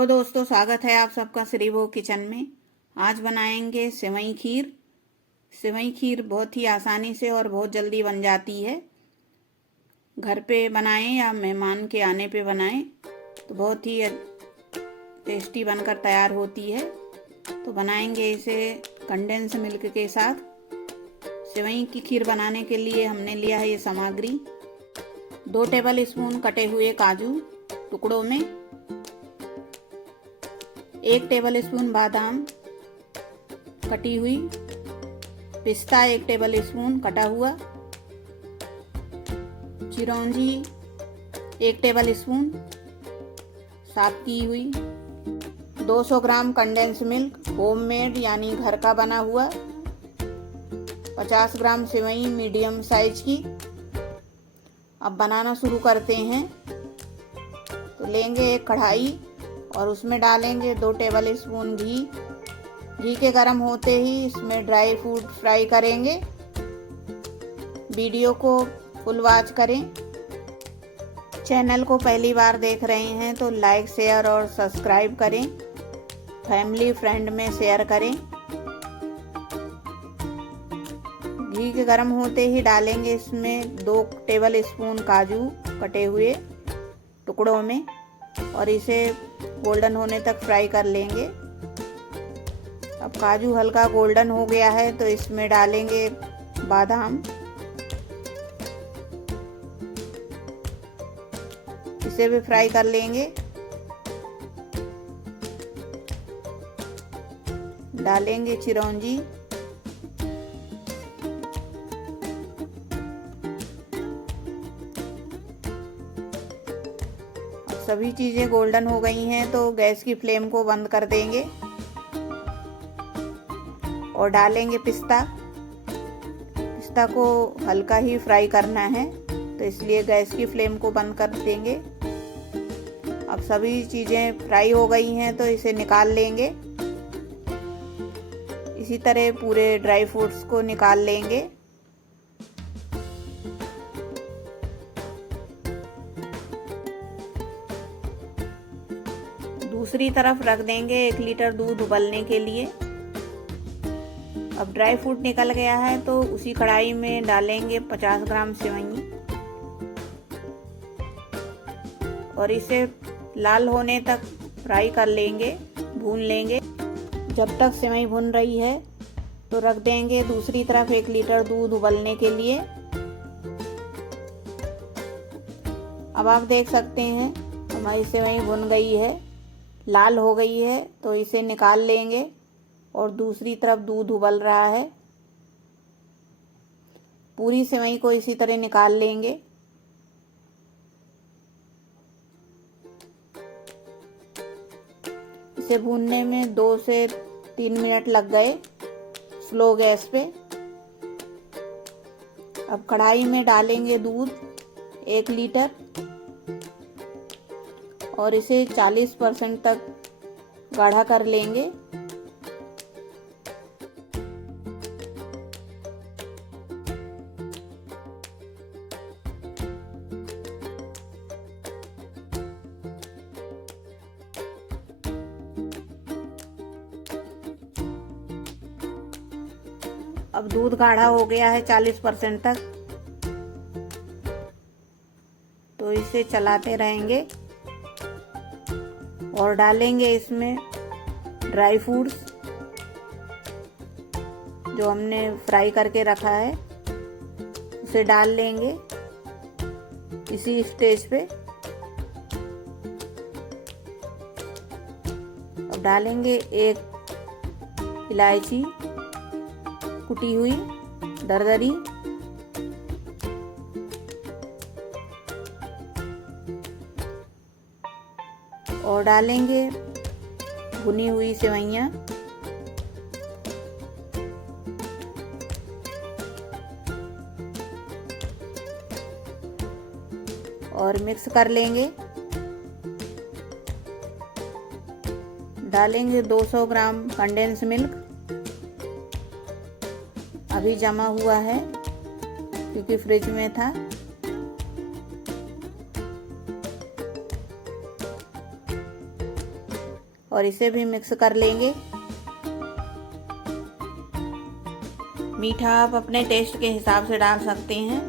Hello दोस्तों, स्वागत है आप सबका श्रीभोग किचन में। आज बनाएंगे सेवई खीर। सेवई खीर बहुत ही आसानी से और बहुत जल्दी बन जाती है। घर पे बनाएं या मेहमान के आने पे बनाएं तो बहुत ही टेस्टी बनकर तैयार होती है। तो बनाएंगे इसे कंडेंस मिल्क के साथ। सेवई की खीर बनाने के लिए हमने लिया है ये सामग्री। 2 टेबल स्पून कटे हुए काजू टुकड़ों में, 1 टेबल स्पून बादाम कटी हुई, पिस्ता 1 टेबल स्पून कटा हुआ, चिरौंजी 1 टेबल स्पून साफ की हुई, 200 ग्राम कंडेंस मिल्क होममेड यानी घर का बना हुआ, 50 ग्राम सेवई मीडियम साइज की। अब बनाना शुरू करते हैं। तो लेंगे एक कढ़ाई और उसमें डालेंगे 2 टेबल स्पून घी। घी के गर्म होते ही इसमें ड्राई फ्रूट फ्राई करेंगे। वीडियो को फुल वॉच करें। चैनल को पहली बार देख रहे हैं तो लाइक, शेयर और सब्सक्राइब करें। फैमिली फ्रेंड में शेयर करें। घी के गर्म होते ही डालेंगे इसमें 2 टेबल स्पून काजू कटे हुए टुकड़ों में और इसे गोल्डन होने तक फ्राई कर लेंगे। अब काजू हल्का गोल्डन हो गया है तो इसमें डालेंगे बादाम। इसे भी फ्राई कर लेंगे। डालेंगे चिरौंजी, सभी चीजें गोल्डन हो गई हैं तो गैस की फ्लेम को बंद कर देंगे और डालेंगे पिस्ता। पिस्ता को हल्का ही फ्राई करना है तो इसलिए गैस की फ्लेम को बंद कर देंगे। अब सभी चीजें फ्राई हो गई हैं तो इसे निकाल लेंगे। इसी तरह पूरे ड्राई फ्रूट्स को निकाल लेंगे। दूसरी तरफ रख देंगे 1 लीटर दूध उबलने के लिए। अब ड्राई फ्रूट निकल गया है तो उसी कढ़ाई में डालेंगे 50 ग्राम सेवई और इसे लाल होने तक फ्राई कर लेंगे, भून लेंगे। जब तक सेवई भून रही है तो रख देंगे दूसरी तरफ 1 लीटर दूध उबलने के लिए। अब आप देख सकते हैं हमारी सेवई भुन गई है, लाल हो गई है तो इसे निकाल लेंगे और दूसरी तरफ दूध उबल रहा है। पूरी सेवई को इसी तरह निकाल लेंगे। इसे भूनने में 2 से 3 मिनट लग गए स्लो गैस पे। अब कढ़ाई में डालेंगे दूध 1 लीटर और इसे 40% तक गाढ़ा कर लेंगे। अब दूध गाढ़ा हो गया है 40% तक तो इसे चलाते रहेंगे और डालेंगे इसमें ड्राई फ्रूट्स जो हमने फ्राई करके रखा है, उसे डाल लेंगे इसी स्टेज पे। अब डालेंगे 1 इलायची कुटी हुई दरदरी, और डालेंगे भुनी हुई सेवइयां और मिक्स कर लेंगे। डालेंगे 200 ग्राम कंडेंस मिल्क, अभी जमा हुआ है क्योंकि फ्रिज में था। और इसे भी मिक्स कर लेंगे। मीठा आप अपने टेस्ट के हिसाब से डाल सकते हैं।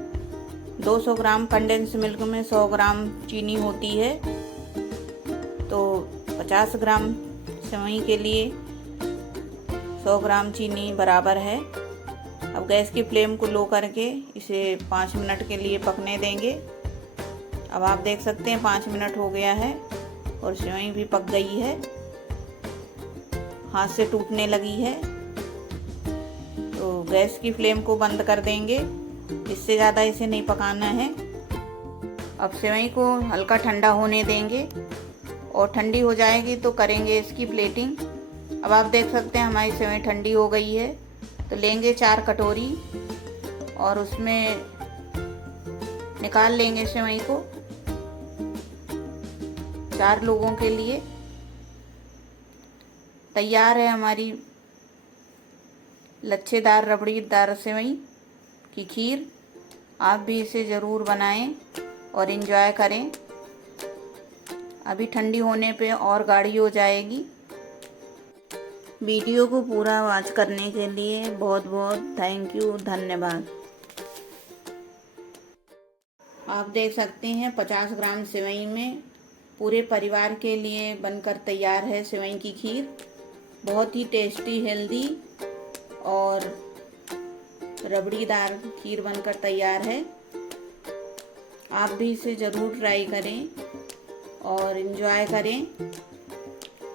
200 ग्राम कंडेंस मिल्क में 100 ग्राम चीनी होती है, तो 50 ग्राम सेवई के लिए 100 ग्राम चीनी बराबर है। अब गैस की फ्लेम को लो करके इसे 5 मिनट के लिए पकने देंगे। अब आप देख सकते हैं 5 मिनट हो गया है और सेवई भी पक गई है, हाथ से टूटने लगी है। तो गैस की फ्लेम को बंद कर देंगे, इससे ज़्यादा इसे नहीं पकाना है। अब सेवई को हल्का ठंडा होने देंगे और ठंडी हो जाएगी तो करेंगे इसकी प्लेटिंग। अब आप देख सकते हैं हमारी सेवई ठंडी हो गई है, तो लेंगे 4 कटोरी और उसमें निकाल लेंगे सेवई को। 4 लोगों के लिए तैयार है हमारी लच्छेदार रबड़ीदार सेवई की खीर। आप भी इसे ज़रूर बनाएं और एंजॉय करें। अभी ठंडी होने पे और गाढ़ी हो जाएगी। वीडियो को पूरा वॉच करने के लिए बहुत बहुत थैंक यू, धन्यवाद। आप देख सकते हैं 50 ग्राम सेवई में पूरे परिवार के लिए बनकर तैयार है सेवई की खीर। बहुत ही टेस्टी, हेल्दी और रबड़ीदार खीर बनकर तैयार है। आप भी इसे ज़रूर ट्राई करें और एंजॉय करें।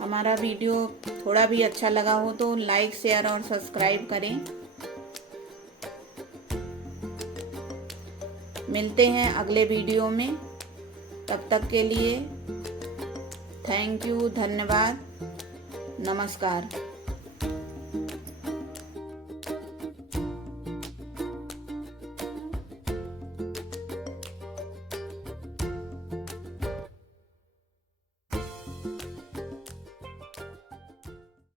हमारा वीडियो थोड़ा भी अच्छा लगा हो तो लाइक, शेयर और सब्सक्राइब करें। मिलते हैं अगले वीडियो में, तब तक के लिए थैंक यू, धन्यवाद, नमस्कार।